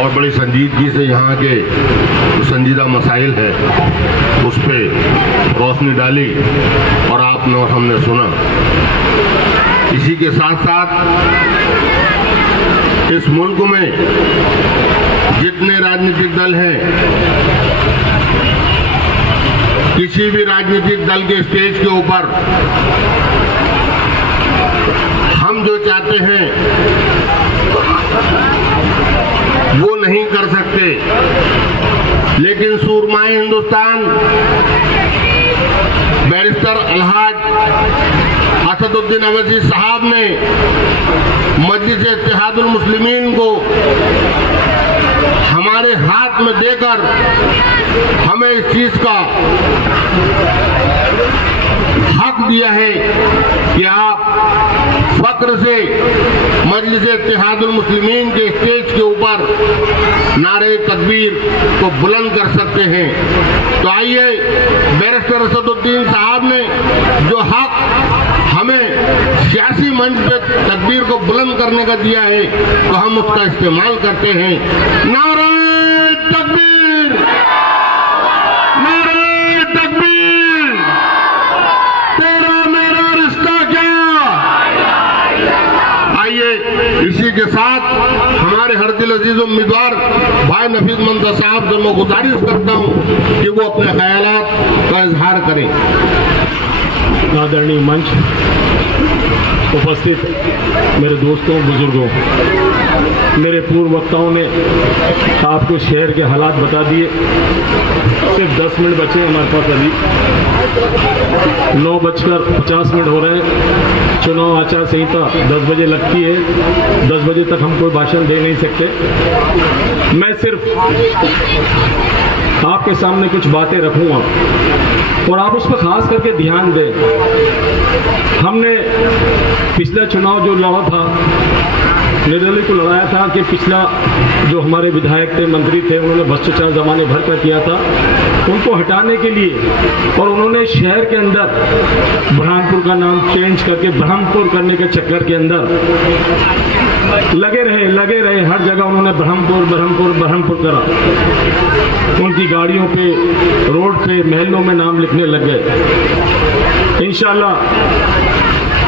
और बड़ी संजीदगी से यहाँ के जो संजीदा मसाइल है उस पर रोशनी डाली और आपने और हमने सुना। इसी के साथ साथ इस मुल्क में जितने राजनीतिक दल हैं, किसी भी राजनीतिक दल के स्टेज के ऊपर हम जो चाहते हैं वो नहीं कर सकते, लेकिन सूरमाए हिंदुस्तान बैरिस्टर अलहाज असदुद्दीन अवैसी साहब ने मजलिस इत्तेहादुल मुस्लिमीन को हमारे हाथ में देकर हमें इस चीज का हक दिया है कि आप फक्र से मजलिस इत्तेहादुल मुस्लिमीन के स्टेज के ऊपर नारे तकबीर को बुलंद कर सकते हैं। तो आइए, बैरिस्टर असदुद्दीन साहब ने जो हक हमें सियासी मंच पे तकबीर को बुलंद करने का दिया है, तो हम उसका इस्तेमाल करते हैं। नारे तकबीर, नारे तकबीर, तेरा मेरा रिश्ता क्या। आइए, इसी के साथ हमारे हर दिल अजीज उम्मीदवार भाई नफीस मंतर साहब से मैं गुजारिश करता हूं कि वो अपने ख्यालात का इजहार करें। आदरणीय मंच, उपस्थित मेरे दोस्तों, बुजुर्गों, मेरे पूर्व वक्ताओं ने आपको शहर के हालात बता दिए। सिर्फ 10 मिनट बचे हमारे पास, अभी 9:50 हो रहे हैं। चुनाव आचार संहिता 10 बजे लगती है, 10 बजे तक हम कोई भाषण दे नहीं सकते। मैं सिर्फ आपके सामने कुछ बातें रखूंगा और आप उस पर खास करके ध्यान दें। हमने पिछला चुनाव जो लड़ा था, निर्दलीय को लड़ाया था कि पिछला जो हमारे विधायक थे, मंत्री थे, उन्होंने भ्रष्टाचार जमाने भर का किया था, उनको हटाने के लिए, और उन्होंने शहर के अंदर बुरहानपुर का नाम चेंज करके ब्रह्मपुर करने के चक्कर के अंदर लगे रहे। हर जगह उन्होंने ब्रह्मपुर करा। उनकी गाड़ियों पे, रोड पे, महलों में नाम लिखने लग गए। इंशाल्लाह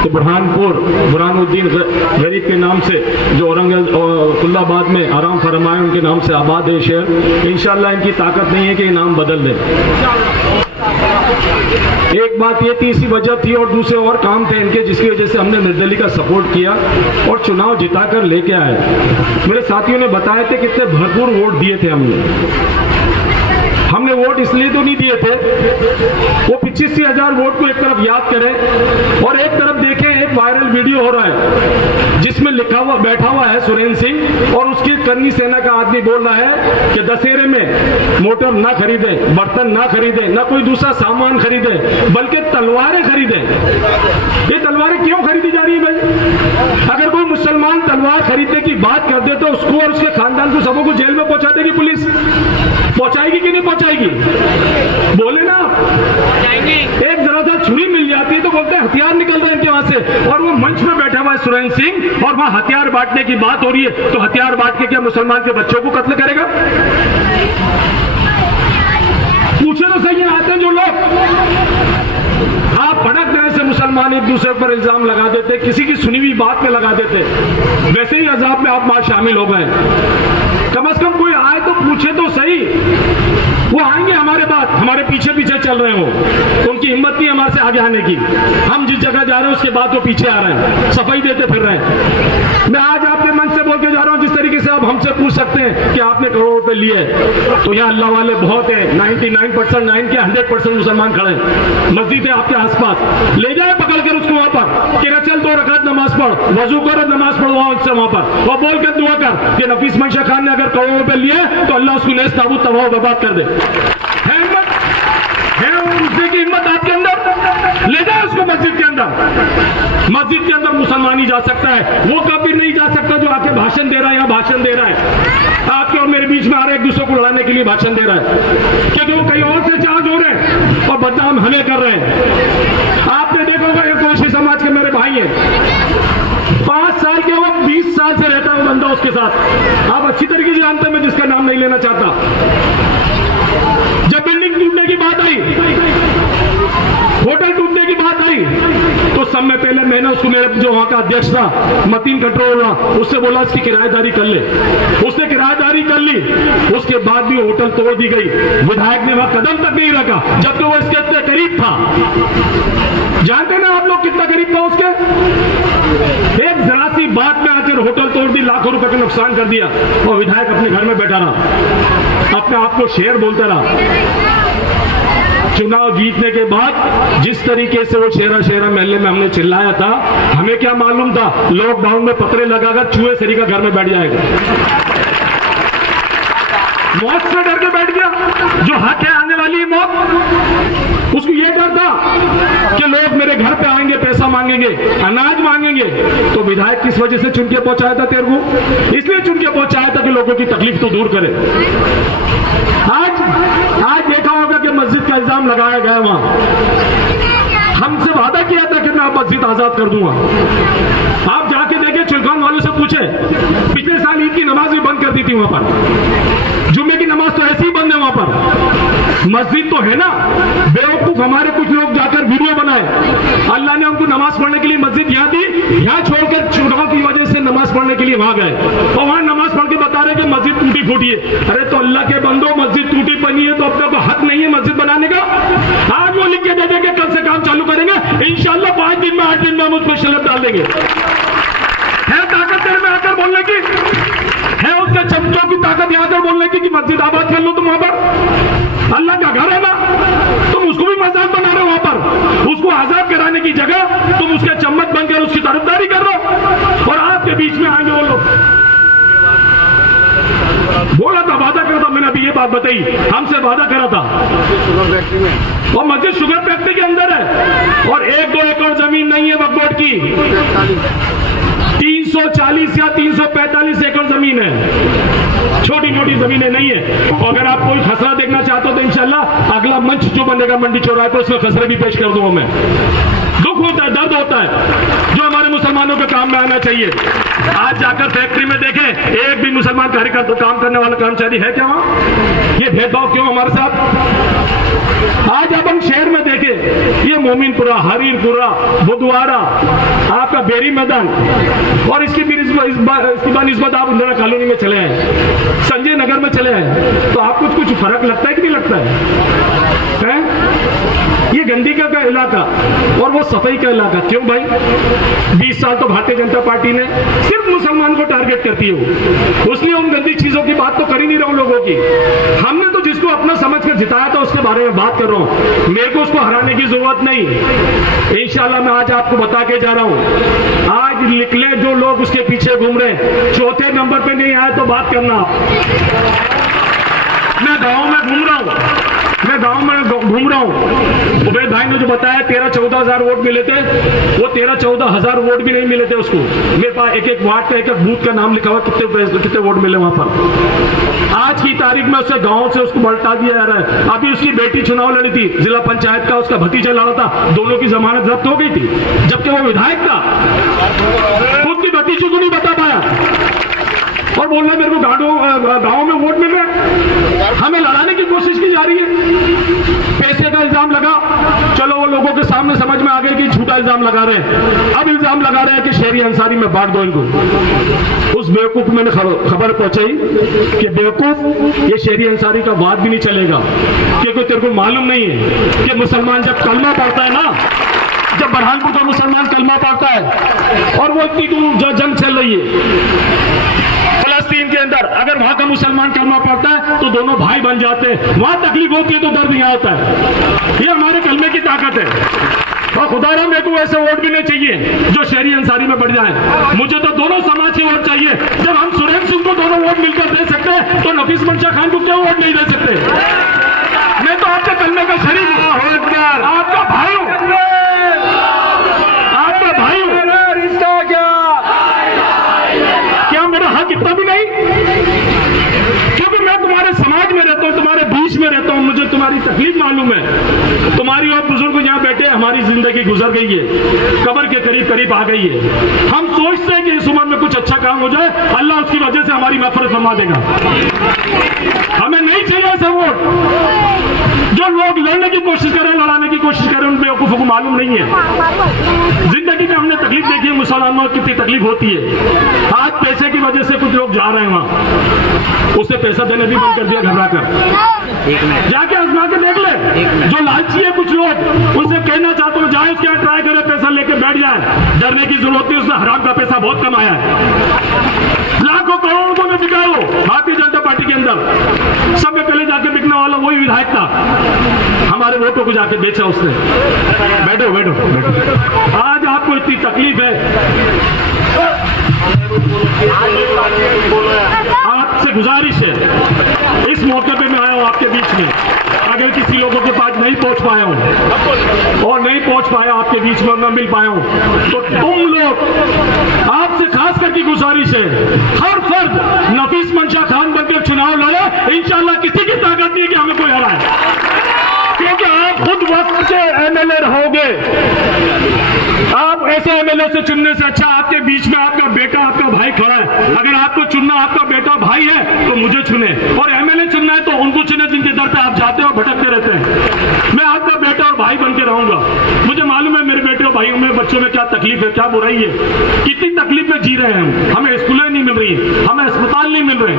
तो बुरहानुद्दीन गरीब के नाम से, जो औरंगाबाद में आराम फरमाए, उनके नाम से आबाद है शहर। इंशाल्लाह इनकी ताकत नहीं है कि नाम बदल दें। एक बात ये थी, इसी वजह थी, और दूसरे और काम थे इनके, जिसकी वजह से हमने निर्दलीय का सपोर्ट किया और चुनाव जिताकर लेके आए। मेरे साथियों ने बताया थे कितने भरपूर वोट दिए थे हमने वोट इसलिए तो नहीं दिए थे, वो 85,000 वोट को एक तरफ याद करें और एक तरफ देखें, एक वायरल वीडियो हो रहा है जिसमें बैठा हुआ है सुरेंद्र सिंह, और उसकी करनी सेना का आदमी बोल रहा है कि दशहरे में मोटर ना खरीदे, बर्तन ना खरीदे, ना कोई दूसरा सामान खरीदे, बल्कि तलवारें खरीदे। ये तलवारें क्यों खरीदी जा रही है भाई? अगर कोई मुसलमान तलवार खरीदने की बात कर दे तो उसको और उसके खानदान को सबों को जेल में पहुंचा देगी पुलिस। पहुंचाएगी कि नहीं पहुंचाएगी? बोले ना, एक जरा सा छुरी मिल जाती है तो बोलते हैं हथियार निकल रहे हैं इनके वहां से, और वो मंच में बैठा हुआ है सुरेंद्र सिंह, और वहां हथियार बांटने की बात हो रही है, तो हथियार बांट के क्या मुसलमान के बच्चों को कत्ल करेगा? पूछे तो सही आते हैं जो लोग। आप भड़क तरह से मुसलमान एक दूसरे पर इल्जाम लगा देते, किसी की सुनी हुई बात में लगा देते, वैसे ही अजाब में आप बात शामिल हो गए। कम से कम कोई आए तो पूछे तो सही। वो आएंगे हमारे बाद, हमारे पीछे पीछे चल रहे हो, उनकी हिम्मत नहीं हमारे से आगे आने की। हम जिस जगह जा रहे हैं उसके बाद वो पीछे आ रहे हैं, सफाई देते फिर रहे हैं। मैं आज आपके मन से बोल के जा रहा हूं, जिस तरीके से आप हमसे पूछ सकते हैं कि आपने करोड़ों रुपए लिए, तो यहाँ अल्लाह वाले बहुत है, 99% 9 के 100% मुसलमान खड़े हैं। मस्जिद है आपके आसपास, ले जाए पकड़ कर उसको वहां पर कि चल 2 रकात नमाज पढ़, वजू कर, नमाज पढ़वाओ उससे वहां पर, और बोल कर दुआ कर कि नफीस मंशा खान ने अगर करोड़ों रुपए लिए तो अल्लाह उसको नेस नाबूद तबाह बर्बाद कर दे। है हिम्मत? है उसने की हिम्मत आपके अंदर? ले जाए उसको मस्जिद के अंदर। मस्जिद के अंदर मुसलमान ही जा सकता है, वो कभी नहीं जा सकता जो आके भाषण दे रहा है या भाषण दे रहा है। आपके और मेरे बीच में आ रहे एक दूसरे को लड़ाने के लिए भाषण दे रहा है, क्योंकि वो कहीं और से चार्ज हो रहे हैं और बदनाम हमें कर रहे हैं। आपने देखा होगा ये कोशी समाज के मेरे भाई हैं, 5 साल के वक्त 20 साल से रहता है वो बंदा उसके साथ। आप अच्छी तरीके से जानते हैं मैं नाम नहीं लेना चाहता। जब बिल्डिंग टूटने की बात आई, होटल टूटने की बात आई, तो सब में पहले मैंने उसको, मेरे जो वहां का अध्यक्ष था मतीन कंट्रोल, उससे बोला इसकी किराएदारी कर ले। उसने किराएदारी कर ली, उसके बाद भी होटल तोड़ दी गई। विधायक ने वहां कदम तक नहीं रखा, जबकि वो इसके इतने करीब था। जानते ना आप लोग कितना करीब था उसके? एक जरा सी बात में आकर होटल तोड़ दी, लाखों रुपए का नुकसान कर दिया, और विधायक अपने घर में बैठा रहा, अपने आप को शेर बोलता रहा। चुनाव जीतने के बाद जिस तरीके से वो शेरा शेरा महल्ले में हमने चिल्लाया था, हमें क्या मालूम था लॉकडाउन में पतरे लगाकर चूहे सरी का घर में बैठ जाएगा। मौत से डर के बैठ गया। जो हक है आने वाली मौत, उसको ये डर था कि लोग मेरे घर पे आएंगे, पैसा मांगेंगे, अनाज मांगेंगे। तो विधायक किस वजह से चुन के पहुंचाया था तेरे को? इसलिए चुन के पहुंचाया था कि लोगों की तकलीफ तो दूर करे। आज देखा होगा कि मस्जिद का इल्जाम लगाया गया, वहां हमसे वादा किया था कि मैं मस्जिद आजाद कर दूंगा। आप जाके देखे, चुलखान वालों से पूछे, पिछले साल ईद की नमाज भी बंद कर दी थी वहां पर। जुम्मे की नमाज तो ऐसे ही बंद है वहां पर। मस्जिद तो है ना, बेवकूफ हमारे कुछ लोग जाकर वीडियो बनाए। अल्लाह ने हमको नमाज पढ़ने के लिए मस्जिद यहाँ दी, यहाँ छोड़कर चुनाव की वजह से नमाज पढ़ने के लिए वहां गए, और वहां नमाज पढ़ के बता रहे कि मस्जिद टूटी फूटी है। अरे तो अल्लाह के बंदो, मस्जिद टूटी बनी है तो अपने को हक नहीं है मस्जिद बनाने का? आज वो लिख के दे देंगे, कल से काम चालू करेंगे इंशाल्लाह, 5 दिन में 8 दिन में हम उसमें शलत डाल देंगे। है ताकत तेरे में आकर बोलने की? है उसके चमचों की ताकत यहाँ आकर बोलने की कि मस्जिद आबाद कर लो तुम वहां पर? अल्लाह का घर है ना, तुम उसको भी मजाक बना रहे हो वहां पर। उसको आजाद कराने की जगह तुम उसके चम्मच बनकर उसकी तरफदारी कर रहे हो, और आपके बीच में आएंगे वो लोग। बोला था, वादा करा था, मैंने अभी ये बात बताई, हमसे वादा करा था। और मस्जिद शुगर फैक्ट्री के अंदर है, और 1-2 एकड़ जमीन नहीं है वक्फ बोर्ड की, 340 या 345 एकड़ जमीन है, छोटी मोटी जमीनें नहीं है। और अगर आप कोई खसरा देखना चाहते हो तो इंशाल्लाह अगला मंच जो बनेगा मंडी चौराहे पर, उसमें खसरे भी पेश कर दूंगा मैं। दुख होता है, दर्द होता है, जो हमारे मुसलमानों के काम में आना चाहिए। आज जाकर फैक्ट्री में देखें, एक भी मुसलमान कार्यकर्ता, काम करने वाला कर्मचारी है क्या वहां? ये भेदभाव क्यों हमारे साथ? आज अब हम शहर में देखें, ये मोमिनपुरा, हरीरपुरा, बुधवारा, आपका बेरी मैदान, और इसकी निस्बत आप इंदिरा कॉलोनी में चले आए, संजय नगर में चले आए, तो आपको कुछ फर्क लगता है कि नहीं लगता है? ये गंदगी का इलाका और वो सफाई का इलाका, क्यों भाई? 20 साल तो भारतीय जनता पार्टी ने सिर्फ मुसलमान को टारगेट करती है, उसने उन गंदी चीजों की बात तो कर ही नहीं रहा हूं लोगों की। हमने तो जिसको अपना समझ कर जिताया था उसके बारे में बात कर रहा हूं, मेरे को उसको हराने की जरूरत नहीं। इंशाल्लाह मैं आज आपको बता के जा रहा हूं, आज निकले जो लोग उसके पीछे घूम रहे हैं, चौथे नंबर पे नहीं आए तो बात करना। मैं गांव में घूम रहा हूं, उबैद भाई ने जो बताया 13-14 हजार वोट मिले थे, वो 13-14 हजार वोट भी नहीं मिले थे उसको। मेरे पास एक वार्ड का, एक बूथ का नाम लिखा हुआ, कितने वोट मिले वहां पर। आज की तारीख में उससे गांव से उसको पलटा दिया जा रहा है। अभी उसकी बेटी चुनाव लड़ी थी जिला पंचायत का, उसका भतीजा लड़ा था, दोनों की जमानत जब्त हो गई थी, जबकि वो विधायक था। खुद की भतीजी को नहीं बता पाया और बोल रहे मेरे को गांव में वोट मिल रहा है। हमें लड़ाने की कोशिश की जा रही है, पैसे का इल्जाम लगा, चलो वो लोगों के सामने समझ में आ गया कि झूठा इल्जाम लगा रहे हैं। अब इल्जाम लगा रहे हैं कि शहरी अंसारी में बांट दो इनको। उस बेवकूफ मैंने खबर पहुंचाई कि बेवकूफ, ये शहरी अंसारी का वाद भी नहीं चलेगा, क्योंकि तेरे को मालूम नहीं है कि मुसलमान जब कलमा पढ़ता है ना, जब बरहानपुर का मुसलमान कलमा पढ़ता है और वो इतनी जो जंग चल रही है फलस्तीन के अंदर, अगर वहां का मुसलमान कलमा पढ़ता है तो दोनों भाई बन जाते हैं। वहां तकलीफ होती है तो दर्द यहाँ होता है। ये हमारे कलमे की ताकत है। और खुदारा मेरे को ऐसे वोट भी नहीं चाहिए जो शहरी अंसारी में बढ़ जाए। मुझे तो दोनों समाज के वोट चाहिए। जब हम सुरेंद्र सिंह को दोनों वोट मिलकर दे सकते हैं तो नफीस मंशा खान को क्यों वोट नहीं दे सकते? मैं तो आपके कलमे का शरीक हूं, आपका भाई हूं, आपका भाई हूं। क्या मेरा हक इतना भी नहीं? क्योंकि मैं तुम्हारे समाज में रहता हूं, तुम्हारे बीच में रहता हूं, मुझे तुम्हारी तकलीफ मालूम है। तुम्हारी और बुजुर्ग यहाँ बैठे हमारी सारी जिंदगी गुजर गई है, कब्र के करीब करीब आ गई है। हम सोचते हैं कि इस उम्र में कुछ अच्छा काम हो जाए, अल्लाह उसकी वजह से हमारी मग़फ़िरत फरमा देगा। हमें नहीं चाहिए ऐसा वोट। जो लोग लड़ने की कोशिश कर रहे हैं, लड़ाने की कोशिश कर रहे हैं, उन बेवकूफों को मालूम नहीं है। जिंदगी में हमने तकलीफ देखी है, मुसलमानों को कितनी तकलीफ होती है। आज पैसे की वजह से कुछ लोग जा रहे हैं वहां, उससे पैसा देने भी बंद कर दिया घबरा कर। जाके आजमा के देख ले। जो लालची है कुछ लोग, उनसे कहना चाहते हो जाए उसके यहाँ ट्राई करे, पैसा लेके बैठ जाए। डरने की जरूरत है, उसने हराम का पैसा बहुत कमाया है। लाखों करोड़ों को बिका लो भारतीय जनता पार्टी के अंदर। सब में पहले जाके बिकने वाला वही विधायक था, हमारे वोटों को जाके बेचा उसने। बैठो बैठो बैठो। आज आपको इतनी तकलीफ है, आपसे गुजारिश है, इस मौके पे मैं आया हूं आपके बीच में। अगर किसी लोगों के पास नहीं पहुंच पाया हूं और नहीं पहुंच पाया आपके बीच में, मैं मिल पाया हूं, तो तुम लोग, आपसे खास करके गुजारिश है, हर फर्द नफीस मंशा खान बनकर चुनाव लड़े। इंशाल्लाह किसी की ताकत नहीं कि हमें कोई हराए, क्योंकि आप खुद वक्त के एमएलए रहोगे। आप ऐसे एमएलए से चुनने से अच्छा आपके बीच में आपका बेटा, आपका भाई खड़ा है। अगर आपको चुनना आपका बेटा भाई है तो मुझे चुने, और एमएलए चुनना है तो उनको चुने जिनके दर पे आप जाते हो और भटकते रहते हैं। मैं आपका बेटा और भाई बन के रहूंगा। मुझे मालूम है मेरे बेटे और भाइयों में, बच्चों में क्या तकलीफ है, क्या बुराई है, कितनी तकलीफ में जी रहे हैं। हमें स्कूलें नहीं मिल रही, हमें अस्पताल नहीं मिल रहे,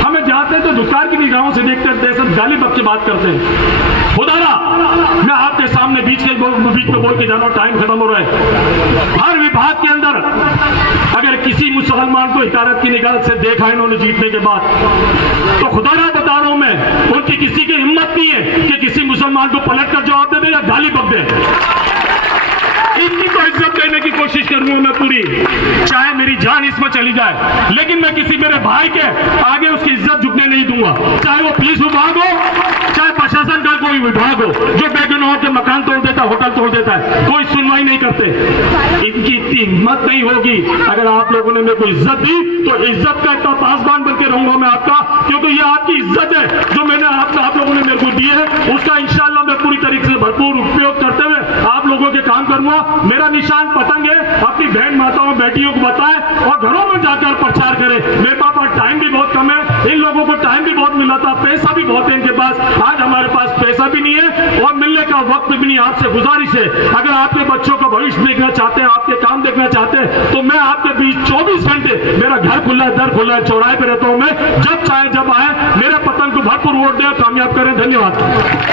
हमें जाते हैं तो दुष्कार की निगाहों से देखते हैं, सब गाली बक के बात करते हैं। खुदारा, मैं आपके सामने बीच में बोल के जाना, टाइम खत्म हो रहा है। हर विभाग के अंदर अगर किसी मुसलमान को हिकारत की निगाह से देखा इन्होंने जीतने के बाद, तो खुदारा बता रहा हूं मैं, उनकी किसी की हिम्मत नहीं है कि किसी मुसलमान को पलट कर जवाब दे दे या गाली बक दे। इनकी तो इज्जत देने की कोशिश करूंगा मैं पूरी, चाहे मेरी जान इसमें चली जाए, लेकिन मैं किसी मेरे भाई के आगे उसकी इज्जत झुकने नहीं दूंगा। चाहे वो पुलिस विभाग हो, चाहे प्रशासन का कोई विभाग हो, जो बेगुनाहों के मकान तोड़ देता है, होटल तोड़ देता है, कोई सुनवाई नहीं करते। इनकी इतनी हिम्मत नहीं होगी। अगर आप लोगों ने मेरे को इज्जत दी तो इज्जत का इतना पासबान बन के रहूंगा मैं आपका, क्योंकि ये आपकी इज्जत है जो मैंने आप लोगों ने मेरे को दी है। उसका इंशाल्लाह मैं पूरी तरीके से भरपूर उपयोग करते हुए आप लोगों के काम करूंगा। मेरा निशान पतंग है, अपनी बहन माताओं बेटियों को बताएं और घरों में जाकर प्रचार करें। मेरे पास टाइम भी बहुत कम है, इन लोगों को टाइम भी बहुत मिला था, पैसा भी बहुत है इनके पास। आज हमारे पास पैसा भी नहीं है और मिलने का वक्त भी नहीं। आपसे गुजारिश है, अगर आपके बच्चों का भविष्य देखना चाहते हैं, आपके काम देखना चाहते हैं, तो मैं आपके बीच 24 घंटे, मेरा घर खुला है, दर खुला है, चौराहे पे रहता हूं मैं, जब चाहे जब आए, मेरे पतंग को भरपूर वोट दें, कामयाब करें। धन्यवाद।